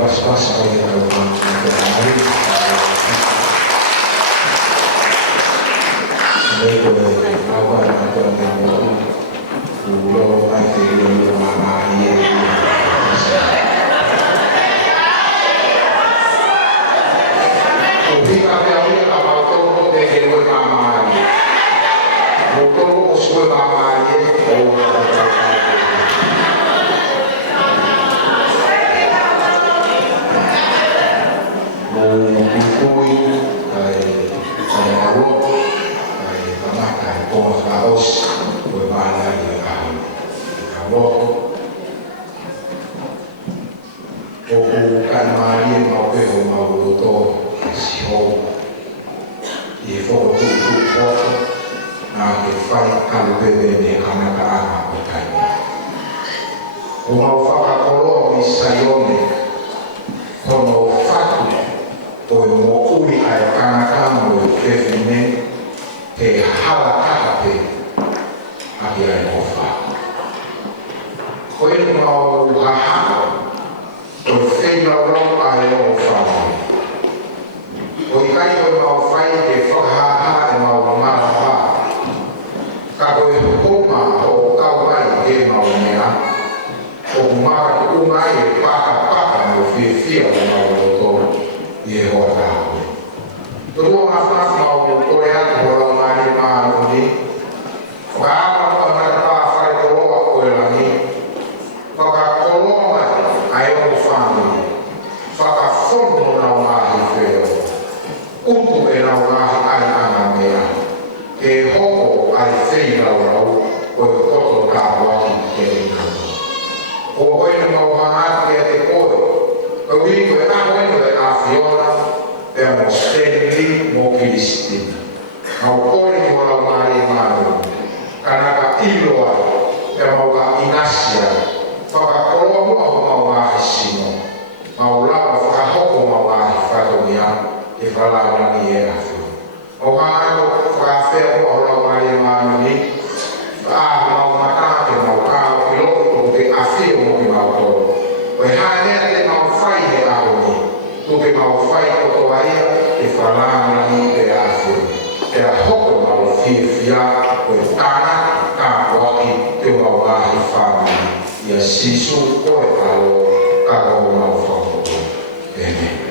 pas-pas ako yung mga nangyari. Ngayon, awan ako ang mga ulo ay yung mga mahiyan. Hindi kami ako yung kapatong ko dahil yung mga mahiyan. Motor ko sa mga mahiyan, o mga Bukuy ay sayawok ay pamakan ko halos berbahagia dengan kawok bukan mari mau ke mau luto siho ifo tu foto na ke fai kalu bebe ne kana ka ama bukan mau faka kolo misayone kono fatu to mo uri ai kana mo define te hala kakape api ai ofa koe mau haha to feina ro ai ofa o kai ko mau fai te faha e mau mara ka koe hukuma o kau mai e mau mea o mara ku mai e paka mo fifia mau to e ora tudo afas mau koe atu ora mari mau ni wala ko mara fai ko ko lani ka ko ai o fami faka fondo na mai feo upu e na mai ai ana mea e hoko ai sei na ora o toto ka wa ki na o koe na mau hanga ke te koe o wi ko e a koe e a fiona e mo stendi mo Kristi mau koe ni ora mai manu kanaka iloa e mau ka inasia whakakolomu au mau ahesino mau lava whakahoko mau ahi whatomia e whalaurani e awhi o hāno whakawhea o lau mai manu ni mau matake mau kāo ki loko o te awhi o mo ki mau toro o e hānea te mau whai he aho ni tu te mau whai o to aia e whalaurani e awhi e a hoko mau whiwhia o e tāna kā waki te mau ahi whanau ia sisu koe kalo kako mau whakoko. Amen.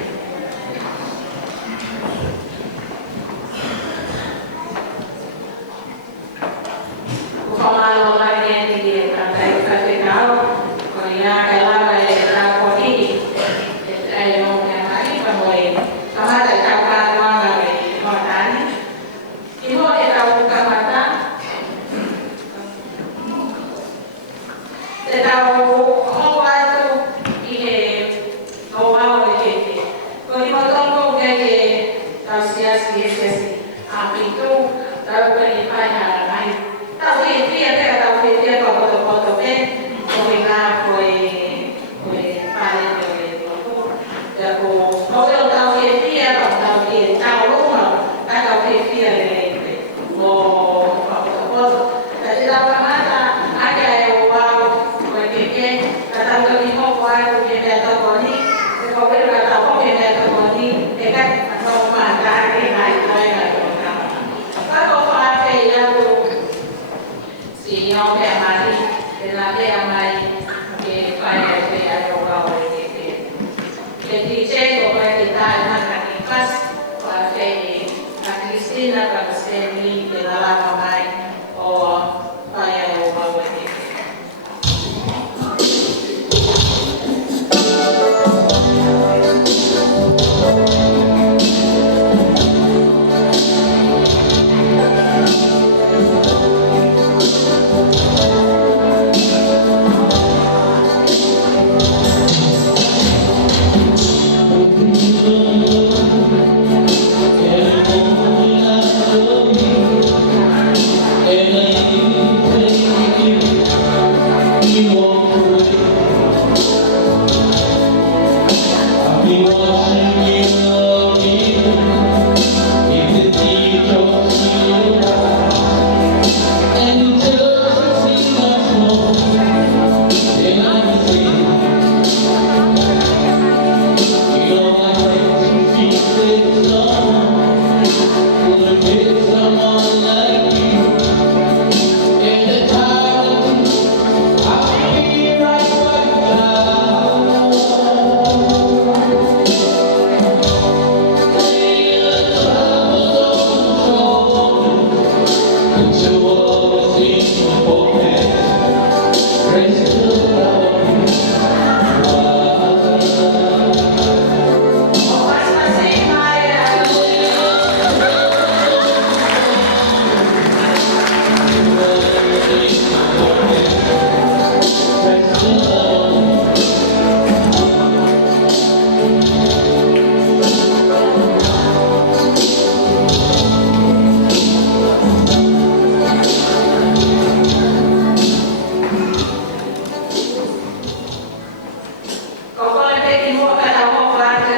mo ka na mo ba ke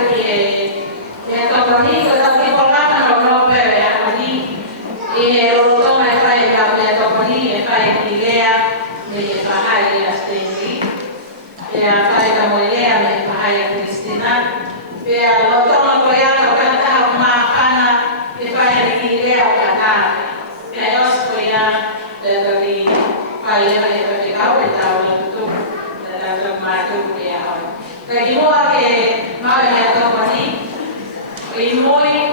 to ni ko ta ki ko ka na no pe ya ni ro to mai fai ka me to ni e fai ki lea me fa hai ya stendi ya fai ka mo lea me fa hai Cristina ya lo to no ko ya ka ta ma kana e fai ki lea ka na ya yo ko ya de ni fai ya me ka ko ta o tu la ma tu ya ka mo ke ma ya to ni e moi